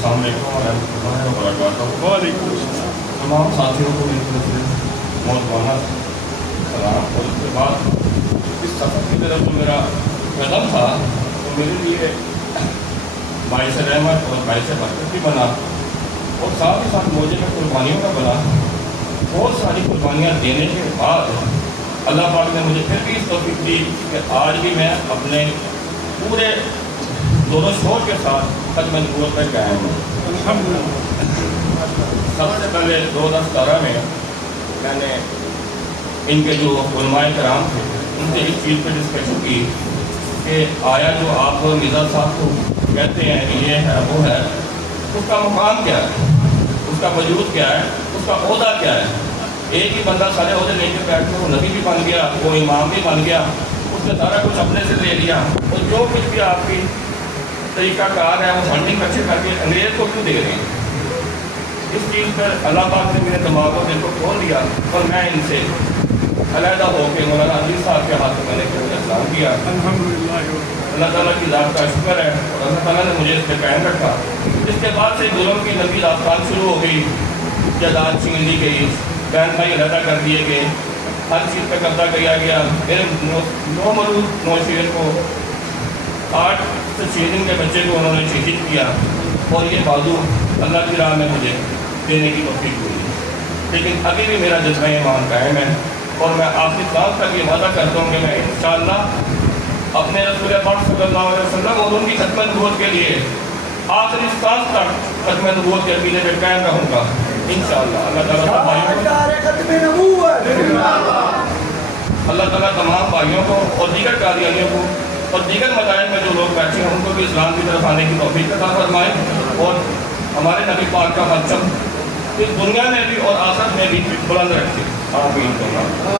السلام علیکم ورحمۃ اللہ وبرکاتہ۔ وعلیکم السلام۔ تمام ساتھیوں کو میری طرف سے مولانا سلام۔ اور اس کے بعد اس سفر کی طرف جو میرا قدم تھا وہ میرے لیے باعث رحمت اور باعث برکت بھی بنا، اور ساتھ ہی ساتھ مجھے میں قربانیوں کا بنا۔ بہت ساری قربانیاں دینے کے بعد اللہ پاک نے مجھے پھر بھی اس توفیق دی کہ آج بھی میں اپنے پورے دونوں سوچ کے ساتھ ختم نبوت پر قائم ہوں۔ الحمدللہ۔ سب سے پہلے 2017 میں نے ان کے جو علماء کرام تھے ان سے اس چیز پہ ڈسکشن کی کہ آیا جو آپ مرزا صاحب کو کہتے ہیں کہ یہ ہے وہ ہے، اس کا مقام کیا ہے، اس کا وجود کیا ہے، اس کا عہدہ کیا ہے۔ ایک ہی بندہ سارے عہدے لے کے بیٹھ کے وہ نبی بھی بن گیا، وہ امام بھی بن گیا، اس نے سارا کچھ اپنے سے لے لیا، اور جو کچھ بھی آپ کی طریقہ کار ہے وہ فنڈنگ اچھے کر کے انگریز کو کیوں دے رہے ہیں۔ اس چیز پر اللہ پاک نے میرے دماغ کو دل کو کھول دیا، اور میں ان سے علیحدہ ہو کے مولانا عزیز صاحب کے ہاتھ میں نے اسلام کیا۔ الحمدللہ۔ اللہ تعالیٰ کی ذات کا شکر ہے، اور اللہ تعالیٰ نے مجھے اس پہ قائم رکھا۔ اس کے بعد سے ظلم کی نبی داستان شروع ہو گئی، جائیداد چھین لی گئی، بہن بھائی علیحدہ کر دیے گئے، ہر چیز پہ قبضہ کیا گیا۔ میرے 9 مولود نوشیر کو 8 سے 6 دن کے بچے کو انہوں نے شہید کیا، اور یہ بازو اللہ کی راہ میں مجھے دینے کی توفیق ہوئی۔ لیکن ابھی بھی میرا جذبہ ایمان قائم ہے، اور میں آخری سانس تک یہ وعدہ کرتا ہوں کہ میں انشاءاللہ اپنے رسول پاک صلی اللہ علیہ وسلم اور ان کی ختم نبوت کے لیے آخری سانس تک ختم نبوت کے عقیدے پہ قائم رہوں گا انشاءاللہ۔ اللہ تعالیٰ تمام بھائیوں کو اور دیگر قادیانیوں کو اور دیگر مذاہب میں جو لوگ بیٹھے ہیں ان کو بھی اسلام کی طرف آنے کی توفیق عطا فرمائے، اور ہمارے نبی پاک کا پرچم اس دنیا میں بھی اور آخرت میں بھی بلند رکھے۔ آمین۔